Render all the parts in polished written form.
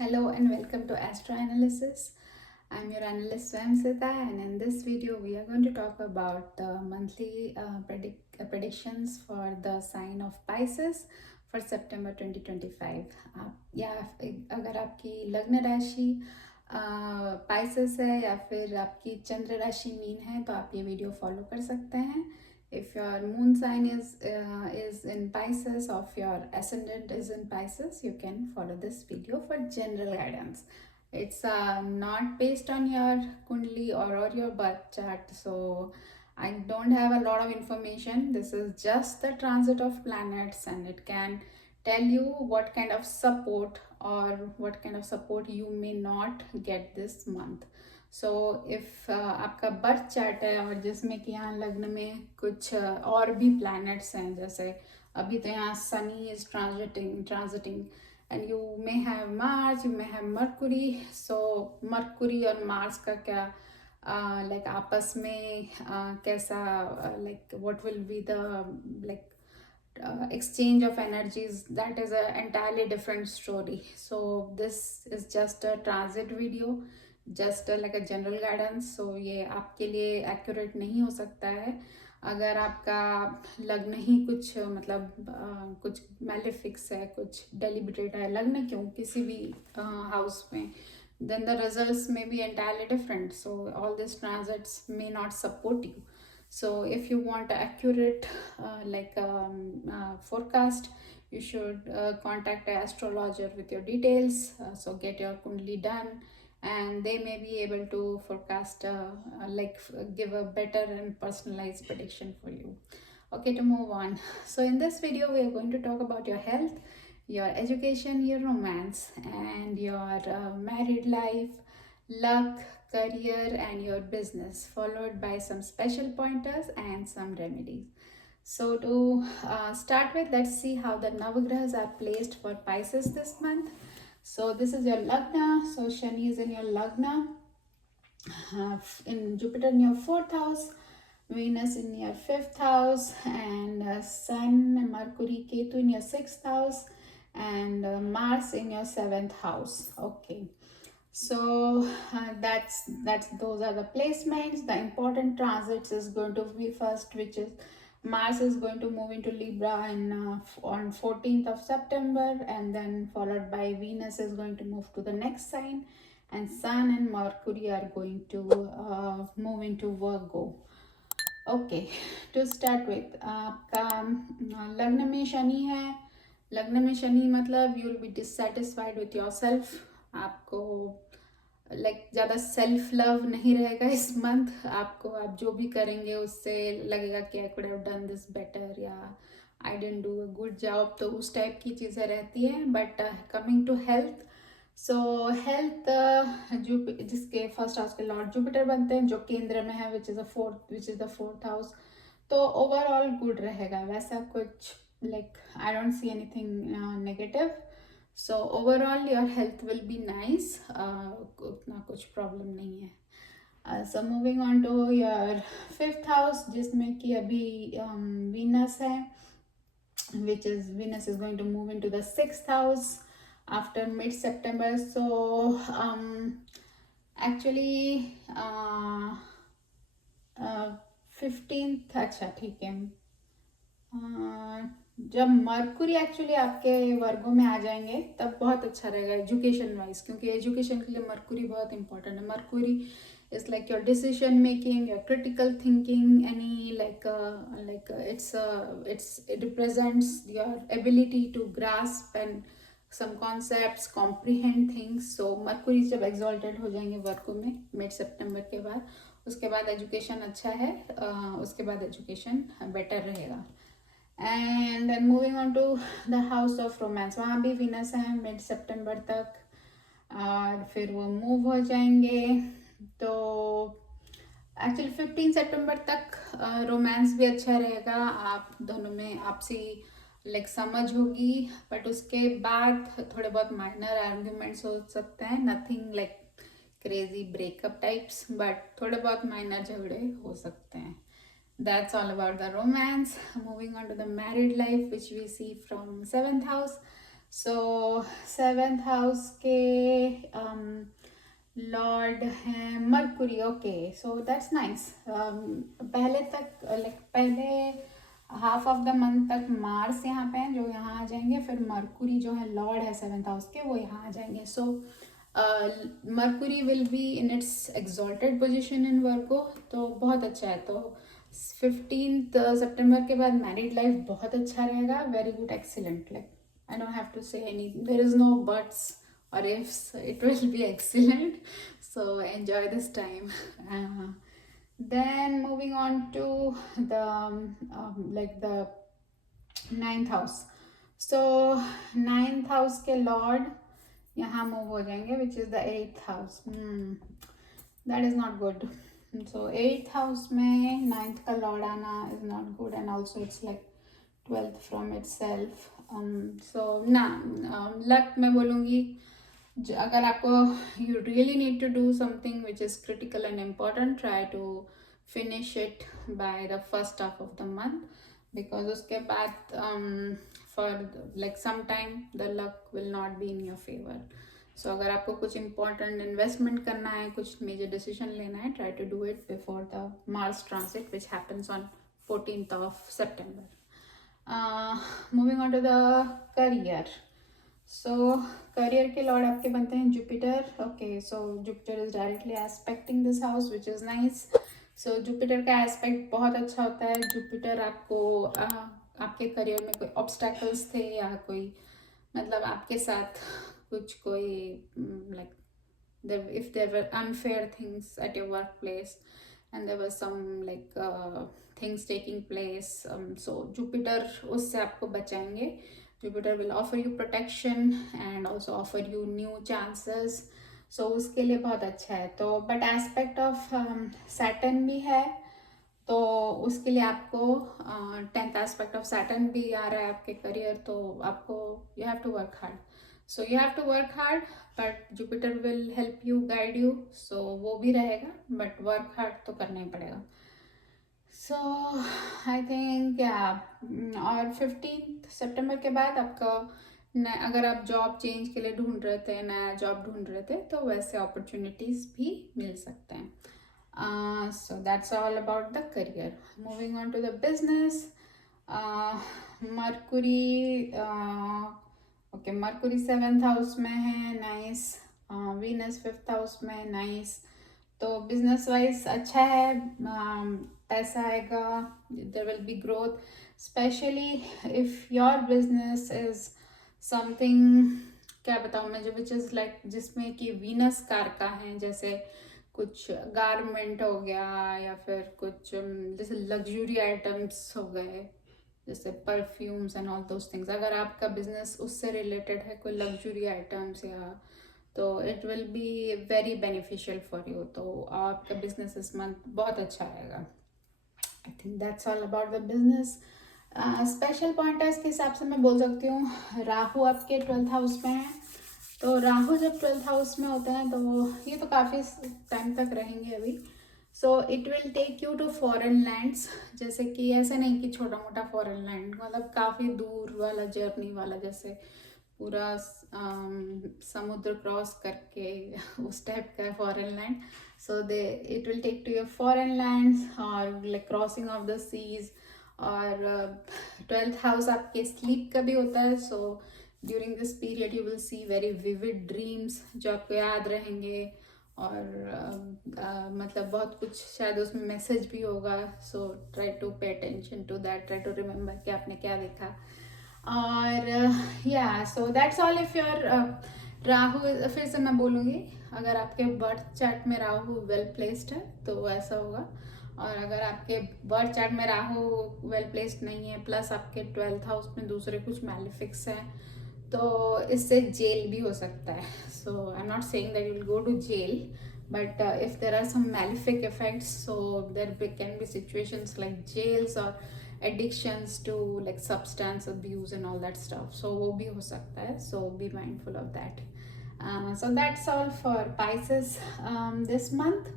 Hello and welcome to Astro Analysis. I'm your analyst Swamsita, and in this video we are going to talk about the monthly predictions for the sign of Pisces for September 2025. या अगर आपकी लग्न राशि Pisces है या फिर आपकी चंद्र राशि मीन है तो आप ये वीडियो फॉलो कर सकते हैं. If your moon sign is in Pisces, or if your ascendant is in Pisces, you can follow this video for general guidance. It's not based on your kundli or your birth chart, so I don't have a lot of information. This is just the transit of planets, and it can tell you what kind of support or what kind of support you may not get this month. So if आपका birth chart है और जिसमें कि यहाँ लग्न में कुछ और भी प्लैनेट्स हैं, जैसे अभी तो यहाँ Sunny is transiting and you may have Mars, you may have Mercury. So Mercury और मार्स का क्या लाइक आपस में कैसा like what will be the like exchange of energies, that is a entirely different story. So this is just a transit video, just like a general guidance. So ये आपके लिए accurate नहीं हो सकता है अगर आपका लग्न ही कुछ मतलब कुछ मैलिफिक्स है, कुछ डेलिब्रेट है लग्न क्यों किसी भी हाउस में, then the results may be entirely different. So all these transits may not support you. So if you want accurate forecast, you should contact an astrologer with your details. So get your kundli done, and they may be able to forecast give a better and personalized prediction for you. Okay, to move on. So in this video we are going to talk about your health, your education, your romance, and your married life, luck, career, and your business, followed by some special pointers and some remedies. So to start with, let's see how the Navagrahas are placed for Pisces this month. So this is your Lagna. So Shani is in your Lagna, in Jupiter in your 4th house, Venus in your 5th house, and Sun, Mercury, Ketu in your 6th house, and Mars in your 7th house. Okay. So that's those are the placements. The important transits is going to be first, which is Mars is going to move into Libra on 14th of September, and then followed by Venus is going to move to the next sign, and Sun and Mercury are going to move into Virgo. Okay, to start with, आपका लग्न में शनि है. लग्न में शनि मतलब you will be dissatisfied with your self. आपको ज़्यादा self love नहीं रहेगा इस मंथ. आपको आप जो भी करेंगे उससे लगेगा कि I could have done this better, या I didn't do a good job. तो उस टाइप की चीज़ें रहती हैं. But coming to health, so health जिसके फर्स्ट हाउस के लॉर्ड जुपिटर बनते हैं, जो केंद्र में है, which is the fourth house, तो ओवरऑल गुड रहेगा. वैसा कुछ I don't see anything negative. So overall your health will be nice. उतना कुछ प्रॉब्लम नहीं है. सो moving on to your 5th house, जिसमें कि अभी वीनस है, which is Venus is going to move into the 6th house after mid-September. So actually 15th, अच्छा ठीक है, जब मरकुरी एक्चुअली आपके वर्गों में आ जाएंगे तब बहुत अच्छा रहेगा एजुकेशन वाइज, क्योंकि एजुकेशन के लिए मरकुरी बहुत इंपॉर्टेंट है. Mercury is like your decision making, your critical thinking, any it represents your ability to grasp and some concepts, comprehend things. So Mercury जब exalted हो जाएंगे वर्गों में मिड सितंबर के बाद, उसके बाद एजुकेशन अच्छा है, उसके बाद एजुकेशन बेटर रहेगा. And then moving on to the house of romance, वहाँ भी वीनस है मिड सितंबर तक, और फिर वो मूव हो जाएंगे. तो एक्चुअली 15 सितंबर तक रोमांस भी अच्छा रहेगा. आप दोनों में आपसी समझ होगी, बट उसके बाद थोड़े बहुत माइनर आर्ग्यूमेंट्स हो सकते हैं. Nothing like crazy breakup types, but थोड़े बहुत माइनर झगड़े हो सकते हैं. That's all about the romance. Moving on to the married life, which we see from 7th house. So seventh house के लॉर्ड हैं Mercury. Okay, so that's nice. पहले तक पहले हाफ ऑफ द मंथ तक मार्स यहाँ पे हैं जो यहाँ आ जाएंगे, फिर मरकुरी जो है लॉर्ड है सेवेंथ हाउस के वो यहाँ आ जाएंगे. So Mercury will be in its exalted position in Virgo, तो बहुत अच्छा है. तो 15 सितंबर के बाद मैरिड लाइफ बहुत अच्छा रहेगा. Very good, excellent. Like I don't have to say any, there is no buts or ifs, it will be excellent. So enjoy this time. Then moving on to the like the ninth house. So ninth house के lord यहाँ move हो जाएंगे, which is the eighth house. That is not good. So eighth house में ninth का lord आना is not good, and also it's like 12th from itself. So ना luck मैं बोलूँगी, अगर आपको you really need to do something which is critical and important, try to finish it by the first half of the month, because उसके बाद for like some time the luck will not be in your favor. So अगर आपको कुछ important investment करना है, कुछ major decision लेना है, try to do it before the Mars transit which happens on 14th of September. Moving on to the career. So career के Lord आपके बनते हैं Jupiter. Okay, so Jupiter is directly expecting this house which is nice. So Jupiter का aspect बहुत अच्छा होता है. Jupiter आपको आपके करियर में कोई ऑब्स्टैकल्स थे या कोई मतलब आपके साथ कुछ कोई like if there were unfair things at your workplace and there was some like things taking place, so Jupiter उससे आपको बचाएंगे. Jupiter will offer you protection and also offer you new chances. So उसके लिए बहुत अच्छा है. तो but aspect of Saturn भी है, तो उसके लिए आपको 10th aspect of Saturn भी आ रहा है आपके करियर, तो आपको you have to work hard. So you have to work hard, but Jupiter will help you, guide you. So वो भी रहेगा, but work hard तो करना ही पड़ेगा. So I think और 15 सितंबर के बाद आपका अगर आप जॉब चेंज के लिए ढूंढ रहे थे, नया जॉब ढूंढ रहे थे, तो वैसे अपॉर्चुनिटीज़ भी मिल सकते हैं. So that's all about the career. Moving on to the business. Mercury okay, Mercury 7th house में है, नाइस. वीनस 5th हाउस में, नाइस. तो बिजनेस वाइज अच्छा है, पैसा आएगा, there will be growth, specially if your business is something, क्या बताऊँ मैं, जो विच इज़ लाइक जिसमें कि वीनस कारका है, जैसे कुछ गारमेंट हो गया या फिर कुछ जैसे लग्जरी आइटम्स हो गए, जैसे perfumes and all those things. अगर आपका बिजनेस उससे रिलेटेड है, कोई लग्जरी आइटम्स या, तो it will be very beneficial for you. तो आपका बिजनेस इस मंथ बहुत अच्छा रहेगा. आई think that's all about the business. Special pointers के हिसाब से मैं बोल सकती हूँ, राहु आपके 12th हाउस में है. तो राहु जब 12th हाउस में होते हैं तो ये तो काफ़ी टाइम तक रहेंगे अभी. So it will take you to foreign lands, जैसे कि ऐसे नहीं कि छोटा मोटा फॉरेन लैंड, मतलब काफ़ी दूर वाला जर्नी वाला, जैसे पूरा समुद्र क्रॉस करके उस टाइप का foreign land. So they it will take to your foreign lands और like crossing of the seas. और 12th हाउस आपके स्लीप का भी होता है. So during this period you will see very vivid dreams जो आपको याद रहेंगे, और मतलब बहुत कुछ शायद उसमें मैसेज भी होगा. So try to pay attention to that, try to remember कि आपने क्या देखा. और या so that's all. If your Rahu, फिर से मैं बोलूँगी, अगर आपके बर्थ चार्ट में राहु वेल प्लेस्ड है तो ऐसा होगा, और अगर आपके बर्थ चार्ट में राहु वेल प्लेस्ड नहीं है, प्लस आपके 12th हाउस में दूसरे कुछ मैलिफिक्स हैं, तो इससे जेल भी हो सकता है. So I am not saying that you will go to jail, but if there are some malefic effects, so there can be situations like jails or addictions to like substance abuse and all that stuff. So वो भी हो सकता है. So be mindful of that. So that's all for Pisces this month.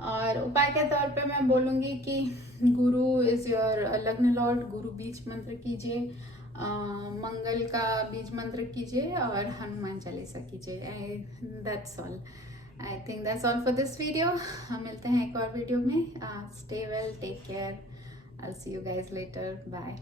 और उपाय के तौर पे मैं बोलूँगी कि गुरु इज़ योर लग्न लॉर्ड, गुरु बीज मंत्र कीजिए. मंगल का बीज मंत्र कीजिए और हनुमान चालीसा कीजिए. That's all. I think that's all for this video. हम मिलते हैं एक और वीडियो में. Stay well, take care. I'll see you guys later. Bye.